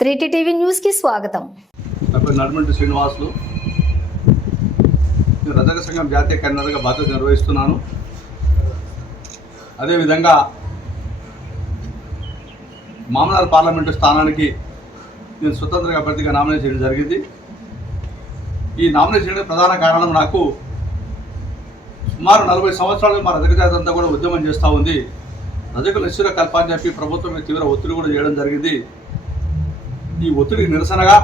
త్రీటీ TV న్యూస్కి స్వాగతం. నా నడుమంటి శ్రీనివాసులు. నేను రజక సంఘం జాతీయ కన్వీనర్గా బాధ్యత నిర్వహిస్తున్నాను. అదేవిధంగా మామనార్ పార్లమెంటు స్థానానికి నేను స్వతంత్రంగా అభ్యర్థిగా నామినేట్ చేయడం జరిగింది. ఈ నామినేట్ చేయడానికి ప్రధాన కారణం నాకు సుమారు నలభై సంవత్సరాలు మా రజక జాతంతా కూడా ఉద్యమం చేస్తూ ఉంది. రజకులు నిశ్చిత కల్పాన్ని చెప్పి ప్రభుత్వం మీద తీవ్ర ఒత్తిడి కూడా చేయడం జరిగింది. ఈ ఒత్తిడికి నిరసనగా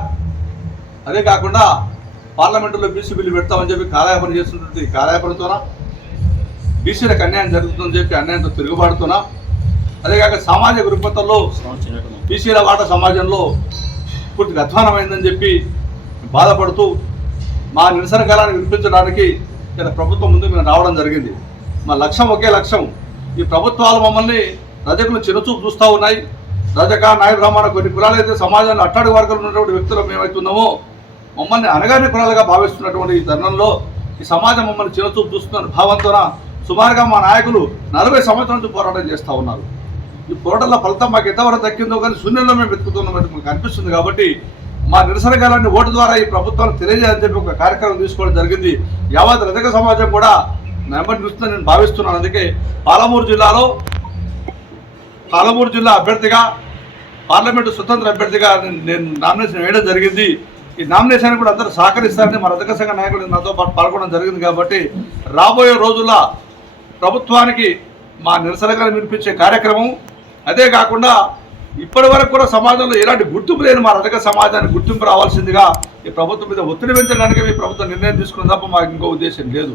అదే కాకుండా పార్లమెంటులో బీసీ బిల్లు పెడతామని చెప్పి కాలయాపన చేస్తున్నటువంటి కాలయాపనతోన? బీసీలకు అన్యాయం జరుగుతుందని చెప్పి అన్యాయంతో తిరుగుబాటుతున్నా అదేకాక సామాజిక దృక్పథంలో బీసీల వాట సమాజంలో పూర్తిగా అధ్వానమైందని చెప్పి బాధపడుతూ మా నిరసన కాలాన్ని వినిపించడానికి ఇలా ప్రభుత్వం ముందు మేము రావడం జరిగింది. మా లక్ష్యం ఒకే లక్ష్యం ఈ ప్రభుత్వాలు మమ్మల్ని రజకులు చిరచూపు చూస్తూ ఉన్నాయి. రజక నాయుడు బ్రాహ్మణ కొన్ని కులాలు అయితే సమాజంలో అట్టడుగు వర్గాలు ఉన్నటువంటి వ్యక్తులు మేమవుతున్నామో మమ్మల్ని అనగానే కులాలుగా భావిస్తున్నటువంటి ఈ తరుణంలో ఈ సమాజం మమ్మల్ని చిరచూపు చూస్తున్న భావంతోన సుమారుగా మా నాయకులు నలభై సంవత్సరాల నుంచి పోరాటం చేస్తూ ఉన్నారు. ఈ పోరాటంలో ఫలితం మాకు ఎంతవరకు దక్కిందో కానీ శూన్యంలో మేము వెతుకుతున్నామని మాకు అనిపిస్తుంది కాబట్టి మా నిరసన ఓటు ద్వారా ఈ ప్రభుత్వాన్ని తెలియజేయాలని చెప్పి ఒక కార్యక్రమం తీసుకోవడం జరిగింది. యావత్ రజక సమాజం కూడా నెంబర్ నిలుస్తుందని నేను భావిస్తున్నాను. అందుకే పాలమూరు జిల్లాలో పాలమూరు జిల్లా అభ్యర్థిగా పార్లమెంటు స్వతంత్ర అభ్యర్థిగా నేను- నామినేషన్ వేయడం జరిగింది. ఈ నామినేషన్ కూడా అందరూ సహకరిస్తారని మా అధిక సంఘ నాయకులు నాతో పాటు పాల్గొనడం జరిగింది కాబట్టి రాబోయే రోజుల్లో ప్రభుత్వానికి మా నిరసనగా వినిపించే కార్యక్రమం. అదే కాకుండా ఇప్పటి వరకు కూడా సమాజంలో ఎలాంటి గుర్తింపు లేని మా అధిక సమాజానికి గుర్తింపు రావాల్సిందిగా ఈ ప్రభుత్వం మీద ఒత్తిడి పెంచడానికి మీ ప్రభుత్వం నిర్ణయం తీసుకున్న తప్ప మాకు ఇంకో ఉద్దేశం లేదు.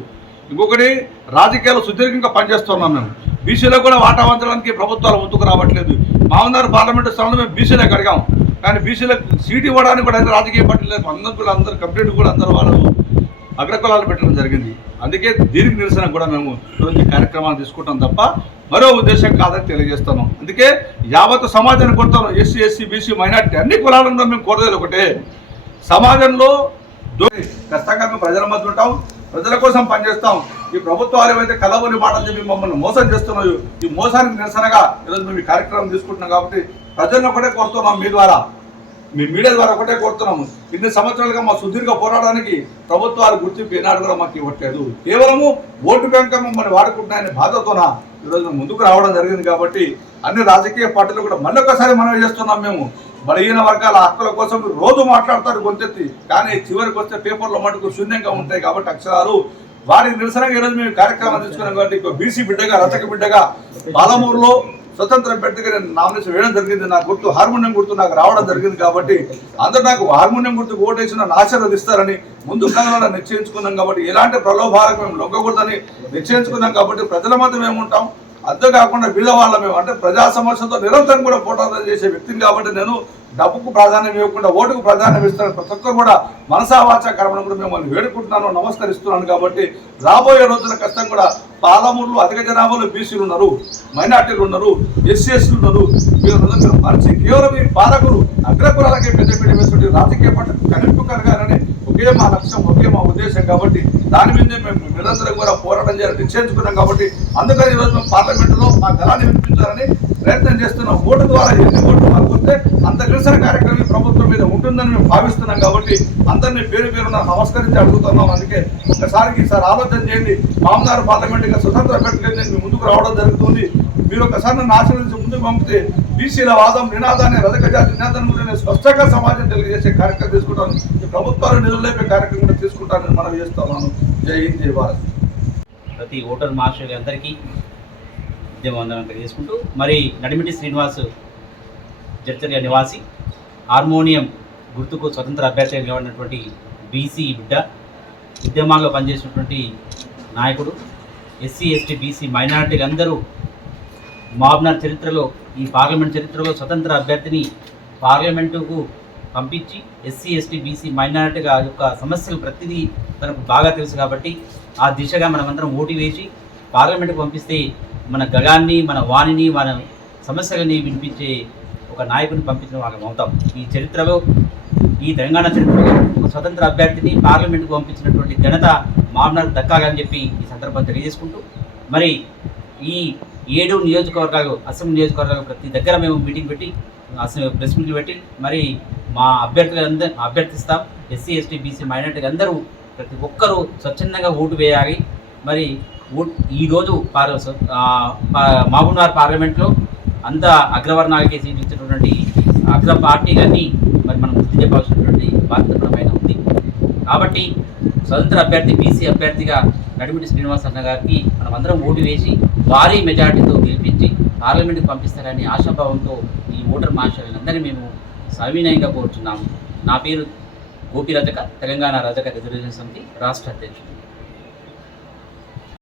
ఇంకొకటి రాజకీయాలు సుదీర్ఘంగా పనిచేస్తున్నాం మేము. బీసీలో కూడా వాటా వంచడానికి ప్రభుత్వాలు ముందుకు రావట్లేదు. మామూలు పార్లమెంటు స్థానంలో మేము బీసీలకు అడిగాం కానీ బీసీలకు సీట్ ఇవ్వడానికి కూడా అయితే రాజకీయ పార్టీలు లేదు. అందరూ కూడా అందరూ కంప్లీట్ కూడా అందరూ వాళ్ళు అగ్రకులాలు పెట్టడం జరిగింది. అందుకే దీనికి నిరసన కూడా మేము ఈరోజు కార్యక్రమాలు తీసుకుంటాం తప్ప మరో ఉద్దేశం కాదని తెలియజేస్తున్నాం అందుకే యావత్ సమాజాన్ని కొడతాను ఎస్సీ ఎస్సీ బీసీ మైనార్టీ అన్ని కులాలను మేము కోరలేదు ఒకటే. సమాజంలో దో- ఖచ్చితంగా మేము ప్రజల మధ్య ఉంటాం. ప్రజల కోసం పనిచేస్తాం. ఈ ప్రభుత్వాలు ఏవైతే కలవని మాటలు చెప్పి మమ్మల్ని మోసం చేస్తున్నాయో ఈ మోసానికి నిరసనగా ఈరోజు మేము ఈ కార్యక్రమం తీసుకుంటున్నాం కాబట్టి ప్రజలను ఒకటే కోరుతున్నాం మీ ద్వారా. మీ మీడియా ద్వారా ఒకటే కోరుతున్నాము. ఇన్ని సంవత్సరాలుగా మా సుదీర్ఘ పోరాటానికి ప్రభుత్వాలు గుర్తింపు ఏనాడు కూడా మాకు ఇవ్వట్లేదు. కేవలము ఓటు బ్యాంక్ మమ్మల్ని వాడుకుంటున్నాయని బాధతోన ఈరోజు ముందుకు రావడం జరిగింది కాబట్టి అన్ని రాజకీయ పార్టీలు కూడా మళ్ళీ ఒకసారి మనం చేస్తున్నాం మేము. బలహీన వర్గాల హక్కుల కోసం రోజు మాట్లాడతారు గొంతెత్తి. కానీ చివరికి వస్తే పేపర్లో మటుకు శూన్యంగా ఉంటాయి కాబట్టి అక్షరాలు. వారి నిరసనగా ఈరోజు మేము కార్యక్రమం తీసుకున్నాం కాబట్టి బీసీ బిడ్డగా రతక బిడ్డగా పాలమూరులో స్వతంత్ర అభ్యర్థిగా నేను నామినేషన్ వేయడం జరిగింది. నా గుర్తు హార్మోనియం గుర్తు నాకు రావడం జరిగింది కాబట్టి అందరు నాకు హార్మోనియం గుర్తు ఓటేసి ఆశీర్వదిస్తారని ముందు కథలో నిశ్చయించుకున్నాం కాబట్టి ఎలాంటి ప్రలోభాలకు మేము లొంగకూడదని నిశ్చయించుకున్నాం కాబట్టి ప్రజల మధ్య మేము ఉంటాం అంతేకాకుండా బీద వాళ్ళ మేము అంటే ప్రజా సమస్యతో నిరంతరం కూడా పోరాటం చేసే వ్యక్తిని కాబట్టి నేను డబ్బుకు ప్రాధాన్యం ఇవ్వకుండా ఓటుకు ప్రాధాన్యం ఇస్తాను ప్రతి ఒక్కరు కూడా మనసావాచ కర్మను కూడా మిమ్మల్ని వేడుకుంటున్నాను నమస్కరిస్తున్నాను కాబట్టి రాబోయే రోజుల కష్టం కూడా పాలమూరులో అధిక జనాభాలో బీసీలు ఉన్నారు మైనార్టీలు ఉన్నారు ఎస్సీ ఎస్టీలు ఉన్నారు. మీరు మీరు మనిషి కేవలం ఈ పాలకులు అగ్రకులాలకే పెద్ద పెద్ద వేసుకుంటే రాజకీయ పట్ల కనింపు కలగాలని ఒకే మా లక్ష్యం ఒకే మా ఉద్దేశం కాబట్టి దాని మీద మేము నిరంతరం కూడా పోరాటం చేయాలని నిశ్చయించుకున్నాం కాబట్టి అందుకని ఈరోజు మేము పార్లమెంటులో మా గలాన్ని వినిపించాలని ప్రయత్నం చేస్తున్నాం. ఓటు ద్వారా ఎన్ని ఓట్లు మాకు వస్తే అంత నిరసన కార్యక్రమం ప్రభుత్వం మీద ఉంటుందని మేము భావిస్తున్నాం కాబట్టి అందరినీ పేరు పేరున నమస్కరించి అడుగుతున్నాం. అందుకే ఒకసారికి ఈసారి ఆలోచన చేయండి. మామగారు పార్లమెంట్గా స్వతంత్ర అభ్యర్థిగా నేను ముందుకు రావడం జరుగుతుంది. మీరు ఒకసారి నన్ను ఆశీర్వదించి ముందుకు పంపితే బీసీల వాదం నినాదాన్ని రజకజాతి నినాదాన్ని కూడా నేను స్పష్టంగా సమాజం తెలియజేసే కార్యక్రమం తీసుకుంటాను. ఈ ప్రభుత్వాలు నిధులైపోయే కార్యక్రమం కూడా తీసుకుంటానని మనం చేస్తున్నాను జై హింద్ జై భారత్. ప్రతి ఓటర్ మాస్టర్ అందరికీ ఉద్యమవందనం తెలియజేసుకుంటూ మరి నడిమిటి శ్రీనివాస్ జడ్చర్య నివాసి హార్మోనియం గుర్తుకు స్వతంత్ర అభ్యర్థిగా నిలబడినటువంటి బీసీ బిడ్డ ఉద్యమాల్లో పనిచేసినటువంటి నాయకుడు ఎస్సీ ఎస్టీ బీసీ మైనారిటీలు అందరూ మాబ్నర్ చరిత్రలో ఈ పార్లమెంట్ చరిత్రలో స్వతంత్ర అభ్యర్థిని పార్లమెంటుకు పంపించి ఎస్సీ ఎస్టీ బీసీ మైనారిటీగా యొక్క సమస్యలు ప్రతిదీ తనకు బాగా తెలుసు కాబట్టి ఆ దిశగా మనమందరం ఓటు వేసి పార్లమెంటుకు పంపిస్తే మన గగాన్ని మన వాణిని మన సమస్యలని వినిపించే ఒక నాయకుని పంపించిన వాళ్ళం అవుతాం. ఈ చరిత్రలో ఈ తెలంగాణ చరిత్రలో ఒక స్వతంత్ర అభ్యర్థిని పార్లమెంటుకు పంపించినటువంటి ఘనత మామూలు దక్కాలని చెప్పి ఈ సందర్భం తెలియజేసుకుంటూ మరి ఈ ఏడు నియోజకవర్గాలు అసెంబ్లీ నియోజకవర్గాలు ప్రతి దగ్గర మేము మీటింగ్ పెట్టి అసెంబ్లీ ప్రెస్ మీట్లు పెట్టి మరి మా అభ్యర్థులు అందరూ అభ్యర్థిస్తాం. ఎస్సీ ఎస్టీ బీసీ మైనార్టీ అందరూ ప్రతి ఒక్కరూ స్వచ్ఛందంగా ఓటు వేయాలి. మరి ఓట్ ఈరోజు పార్ పా- మహబూబ్నగర్ పార్లమెంట్లో అంత అగ్రవర్ణాలకి సీట్లు అగ్ర పార్టీలన్నీ మరి మనం గుర్తు చెప్పాల్సినటువంటి బాధ్యతపరమైన ఉంది. కాబట్టి స్వతంత్ర అభ్యర్థి బీసీ అభ్యర్థిగా నడిమిటి శ్రీనివాస్ అన్న గారికి మనమందరం ఓటు వేసి భారీ మెజార్టీతో గెలిపించి పార్లమెంట్కి పంపిస్తారని ఆశాభావంతో ఈ ఓటర్ మాషాలందరినీ మేము సవినయంగా కోరుచున్నాము. నా పేరు గోపి రజక తెలంగాణ రజక రిజర్వేషన్ సమితి రాష్ట్ర అధ్యక్షుడు.